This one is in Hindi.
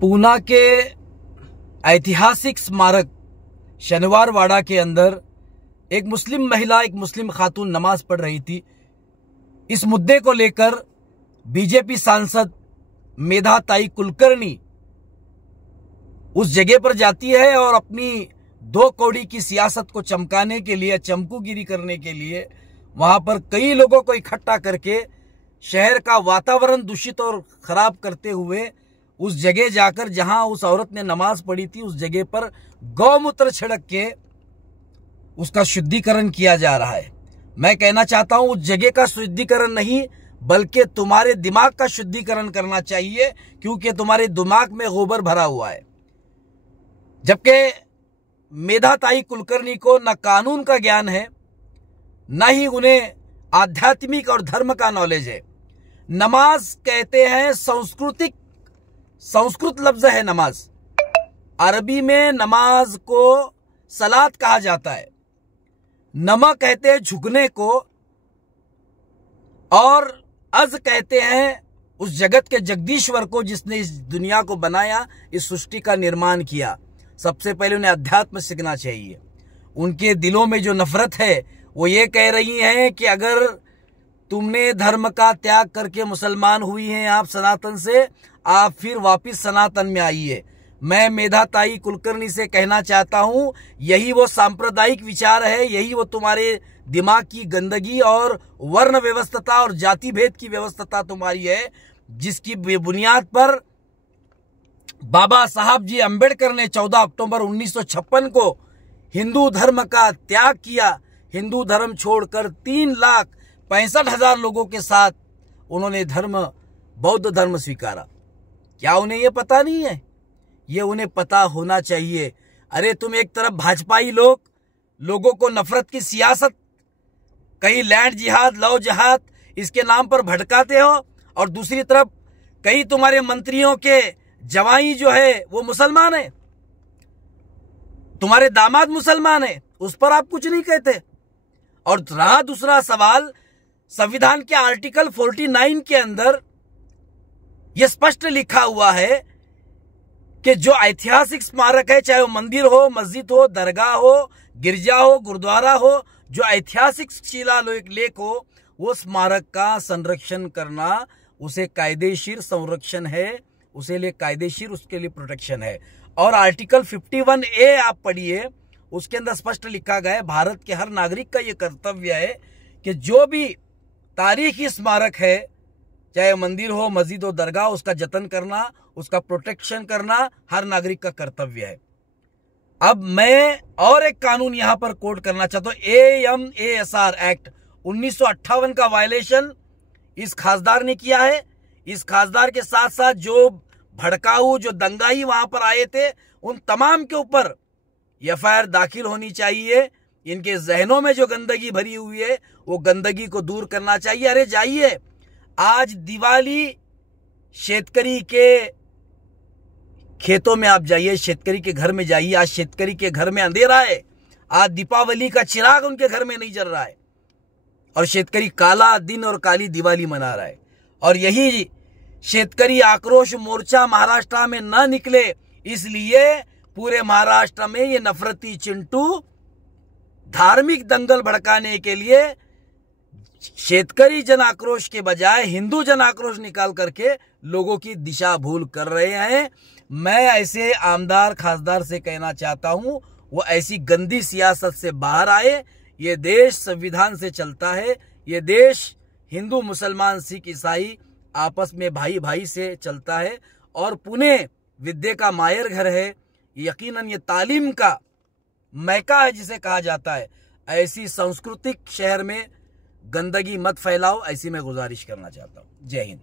पूना के ऐतिहासिक स्मारक शनिवार वाड़ा के अंदर एक मुस्लिम महिला, एक मुस्लिम खातून नमाज पढ़ रही थी। इस मुद्दे को लेकर बीजेपी सांसद मेधा ताई कुलकर्णी उस जगह पर जाती है और अपनी दो कौड़ी की सियासत को चमकाने के लिए, चमकूगिरी करने के लिए वहां पर कई लोगों को इकट्ठा करके शहर का वातावरण दूषित और खराब करते हुए उस जगह जाकर, जहां उस औरत ने नमाज पढ़ी थी, उस जगह पर गौमूत्र छिड़क के उसका शुद्धिकरण किया जा रहा है। मैं कहना चाहता हूं, उस जगह का शुद्धिकरण नहीं बल्कि तुम्हारे दिमाग का शुद्धिकरण करना चाहिए, क्योंकि तुम्हारे दिमाग में गोबर भरा हुआ है। जबकि मेधा ताई कुलकर्णी को न कानून का ज्ञान है, न ही उन्हें आध्यात्मिक और धर्म का नॉलेज है। नमाज कहते हैं संस्कृत लफ्ज है नमाज। अरबी में नमाज को सलात कहा जाता है। नमा कहते हैं झुकने को, और अज कहते हैं उस जगत के जगदीश्वर को जिसने इस दुनिया को बनाया, इस सृष्टि का निर्माण किया। सबसे पहले उन्हें अध्यात्म सीखना चाहिए। उनके दिलों में जो नफरत है वो ये कह रही हैं कि अगर तुमने धर्म का त्याग करके मुसलमान हुई हैं आप सनातन से, आप फिर वापिस सनातन में आइए। मैं मेधा ताई कुलकर्णी से कहना चाहता हूं, यही वो सांप्रदायिक विचार है, यही वो तुम्हारे दिमाग की गंदगी और वर्ण व्यवस्था और जाति भेद की व्यवस्था तुम्हारी है, जिसकी बुनियाद पर बाबा साहब जी अम्बेडकर ने 14 अक्टूबर 1956 को हिंदू धर्म का त्याग किया। हिंदू धर्म छोड़कर 3,65,000 लोगों के साथ उन्होंने बौद्ध धर्म स्वीकारा। क्या उन्हें ये पता नहीं है? ये उन्हें पता होना चाहिए। अरे तुम एक तरफ भाजपाई लोगों को नफरत की सियासत, कहीं लैंड जिहाद, लव जिहाद इसके नाम पर भड़काते हो, और दूसरी तरफ कई तुम्हारे मंत्रियों के जवाई जो है वो मुसलमान है, तुम्हारे दामाद मुसलमान है, उस पर आप कुछ नहीं कहते। और रहा दूसरा सवाल, संविधान के आर्टिकल 49 के अंदर यह स्पष्ट लिखा हुआ है कि जो ऐतिहासिक स्मारक है, चाहे वो मंदिर हो, मस्जिद हो, दरगाह हो, गिरजा हो, गुरुद्वारा हो, जो ऐतिहासिक शिलालेख हो, वो स्मारक का संरक्षण करना उसे कायदेशीर संरक्षण है, उसे लिए कायदेशीर उसके लिए प्रोटेक्शन है। और आर्टिकल 51A आप पढ़िए, उसके अंदर स्पष्ट लिखा गया है, भारत के हर नागरिक का यह कर्तव्य है कि जो भी तारीखी स्मारक है, चाहे मंदिर हो, मस्जिद हो, दरगाह, उसका जतन करना, उसका प्रोटेक्शन करना हर नागरिक का कर्तव्य है। अब मैं और एक कानून यहां पर कोट करना चाहता हूं, AMASR एक्ट 1958 का वायलेशन इस खासदार ने किया है। इस खासदार के साथ साथ जो भड़काऊ, जो दंगाई वहां पर आए थे, उन तमाम के ऊपर FIR दाखिल होनी चाहिए। इनके जहनों में जो गंदगी भरी हुई है वो गंदगी को दूर करना चाहिए। अरे जाइए, आज दिवाली, शेतकरी के खेतों में आप जाइए, शेतकरी के घर में जाइए। आज शेतकरी के घर में अंधेरा है, आज दीपावली का चिराग उनके घर में नहीं जल रहा है, और शेतकरी काला दिन और काली दिवाली मना रहा है। और यही शेतकरी आक्रोश मोर्चा महाराष्ट्र में न निकले, इसलिए पूरे महाराष्ट्र में ये नफरती चिंटू धार्मिक दंगल भड़काने के लिए शेतकरी जन आक्रोश के बजाय हिंदू जन आक्रोश निकाल करके लोगों की दिशा भूल कर रहे हैं। मैं ऐसे आमदार खासदार से कहना चाहता हूं, वो ऐसी गंदी सियासत से बाहर आए। ये देश संविधान से चलता है, ये देश हिंदू, मुसलमान, सिख, ईसाई आपस में भाई भाई से चलता है, और पुणे विद्या का मायर घर है, यकीनन ये तालीम का मैका है जिसे कहा जाता है। ऐसी सांस्कृतिक शहर में गंदगी मत फैलाओ, ऐसी मैं गुजारिश करना चाहता हूं। जय हिंद।